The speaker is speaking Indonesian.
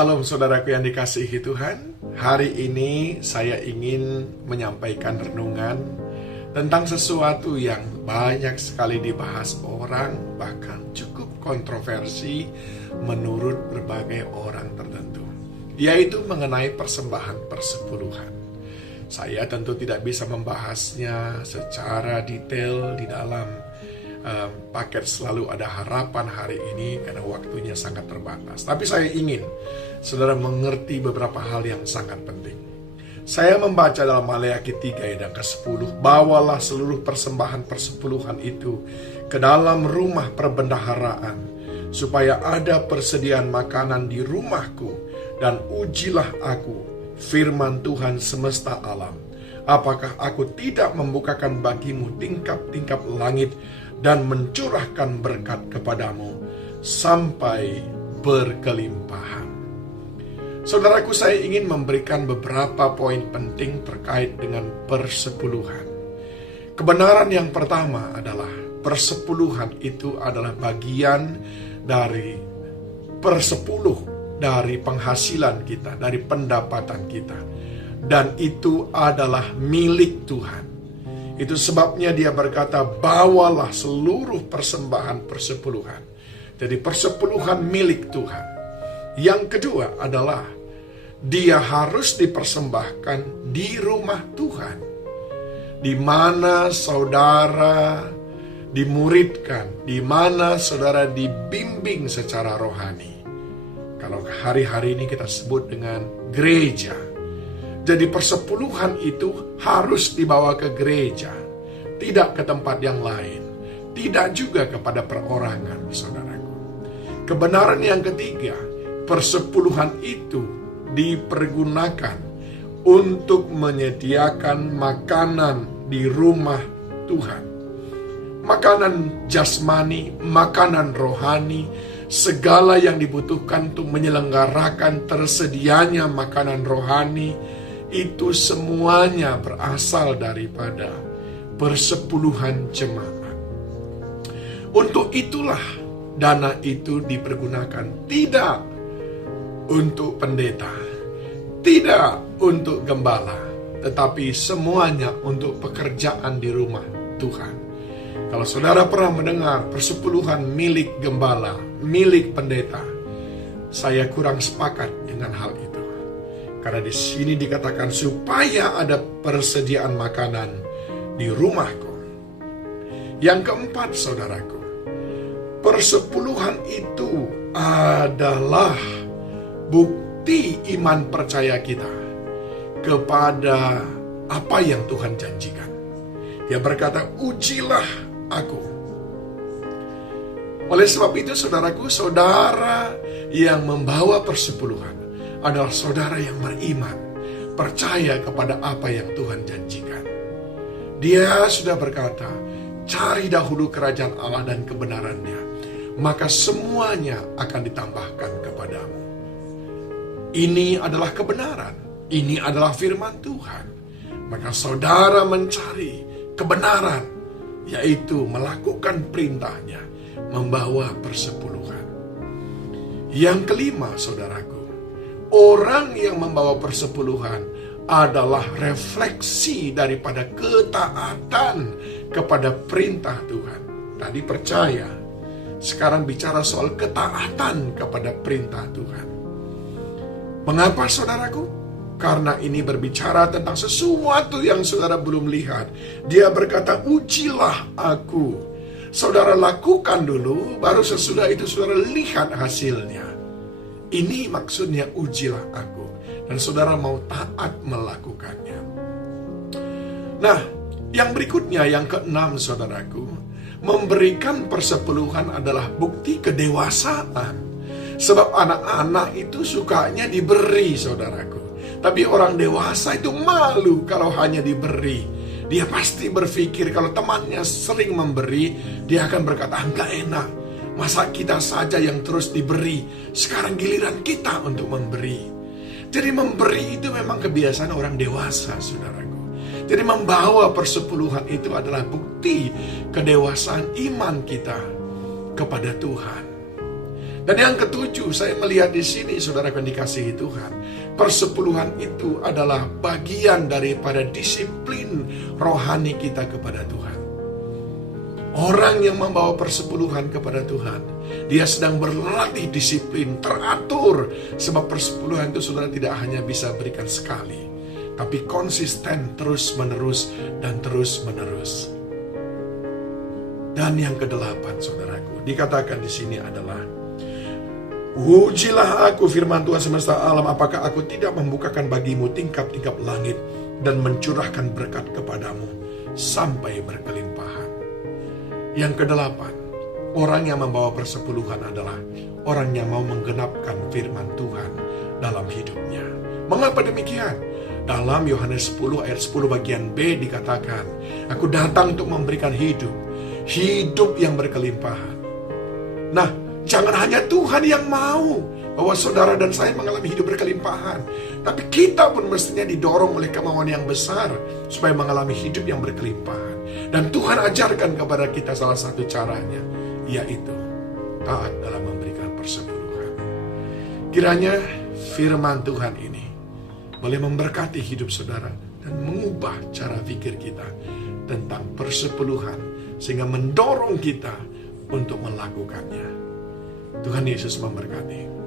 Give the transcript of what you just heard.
Salam saudaraku yang dikasihi Tuhan. Hari ini saya ingin menyampaikan renungan tentang sesuatu yang banyak sekali dibahas orang, bahkan cukup kontroversi menurut berbagai orang tertentu, yaitu mengenai persembahan persepuluhan. Saya tentu tidak bisa membahasnya secara detail di dalam paket Selalu Ada Harapan hari ini karena waktunya sangat terbatas. Tapi saya ingin saudara mengerti beberapa hal yang sangat penting. Saya membaca dalam Maleakhi 3 ayat ke-10, bawalah seluruh persembahan persepuluhan itu ke dalam rumah perbendaharaan, supaya ada persediaan makanan di rumahku, dan ujilah aku, firman Tuhan semesta alam. Apakah aku tidak membukakan bagimu tingkap-tingkap langit dan mencurahkan berkat kepadamu sampai berkelimpahan. Saudaraku, saya ingin memberikan beberapa poin penting terkait dengan persepuluhan. Kebenaran yang pertama adalah persepuluhan itu adalah bagian dari persepuluh dari penghasilan kita, dari pendapatan kita. Dan itu adalah milik Tuhan. Itu sebabnya dia berkata, bawalah seluruh persembahan persepuluhan. Jadi persepuluhan milik Tuhan. Yang kedua adalah, dia harus dipersembahkan di rumah Tuhan, di mana saudara dimuridkan, di mana saudara dibimbing secara rohani. Kalau hari-hari ini kita sebut dengan gereja. Jadi persepuluhan itu harus dibawa ke gereja, tidak ke tempat yang lain, tidak juga kepada perorangan, saudaraku. Kebenaran yang ketiga, persepuluhan itu dipergunakan untuk menyediakan makanan di rumah Tuhan. Makanan jasmani, makanan rohani, segala yang dibutuhkan untuk menyelenggarakan tersedianya makanan rohani, itu semuanya berasal daripada persepuluhan jemaat. Untuk itulah dana itu dipergunakan tidak untuk pendeta, tidak untuk gembala, tetapi semuanya untuk pekerjaan di rumah Tuhan. Kalau saudara pernah mendengar persepuluhan milik gembala, milik pendeta, saya kurang sepakat dengan hal itu. Karena di sini dikatakan supaya ada persediaan makanan di rumahku. Yang keempat, saudaraku, persepuluhan itu adalah bukti iman percaya kita kepada apa yang Tuhan janjikan. Dia berkata, ujilah aku. Oleh sebab itu, saudaraku, saudara yang membawa persepuluhan adalah saudara yang beriman, percaya kepada apa yang Tuhan janjikan. Dia sudah berkata, cari dahulu kerajaan Allah dan kebenarannya, maka semuanya akan ditambahkan kepadamu. Ini adalah kebenaran, ini adalah firman Tuhan. Maka saudara mencari kebenaran, yaitu melakukan perintahnya, membawa persepuluhan. Yang kelima, saudaraku, orang yang membawa persepuluhan adalah refleksi daripada ketaatan kepada perintah Tuhan. Tadi percaya, sekarang bicara soal ketaatan kepada perintah Tuhan. Mengapa, saudaraku? Karena ini berbicara tentang sesuatu yang saudara belum lihat. Dia berkata, ujilah aku. Saudara lakukan dulu, baru sesudah itu saudara lihat hasilnya. Ini maksudnya ujilah aku. Dan saudara mau taat melakukannya. Nah, yang berikutnya, yang keenam, saudaraku, memberikan persepuluhan adalah bukti kedewasaan. Sebab anak-anak itu sukanya diberi, saudaraku. Tapi orang dewasa itu malu kalau hanya diberi. Dia pasti berpikir kalau temannya sering memberi, dia akan berkata, enggak enak. Masa kita saja yang terus diberi, sekarang giliran kita untuk memberi. Jadi memberi itu memang kebiasaan orang dewasa, saudaraku. Jadi membawa persepuluhan itu adalah bukti kedewasaan iman kita kepada Tuhan. Dan yang ketujuh, saya melihat di sini, saudara yang dikasihi Tuhan, persepuluhan itu adalah bagian daripada disiplin rohani kita kepada Tuhan. Orang yang membawa persepuluhan kepada Tuhan, dia sedang berlatih disiplin, teratur. Sebab persepuluhan itu, saudara, tidak hanya bisa berikan sekali, tapi konsisten, terus-menerus, dan terus-menerus. Dan yang kedelapan, saudaraku, dikatakan di sini adalah, ujilah aku, firman Tuhan semesta alam, apakah aku tidak membukakan bagimu tingkap-tingkap langit dan mencurahkan berkat kepadamu sampai berkelimpahan. Yang kedelapan, orang yang membawa persepuluhan adalah orang yang mau menggenapkan firman Tuhan dalam hidupnya. Mengapa demikian? Dalam Yohanes 10 ayat 10 bagian B dikatakan, aku datang untuk memberikan hidup yang berkelimpahan. Nah, jangan hanya Tuhan yang mau bahwa saudara dan saya mengalami hidup berkelimpahan, tapi kita pun mestinya didorong oleh kemauan yang besar supaya mengalami hidup yang berkelimpahan. Dan Tuhan ajarkan kepada kita salah satu caranya, yaitu taat dalam memberikan persepuluhan. Kiranya firman Tuhan ini boleh memberkati hidup saudara dan mengubah cara pikir kita tentang persepuluhan, sehingga mendorong kita untuk melakukannya. Tuhan Yesus memberkati.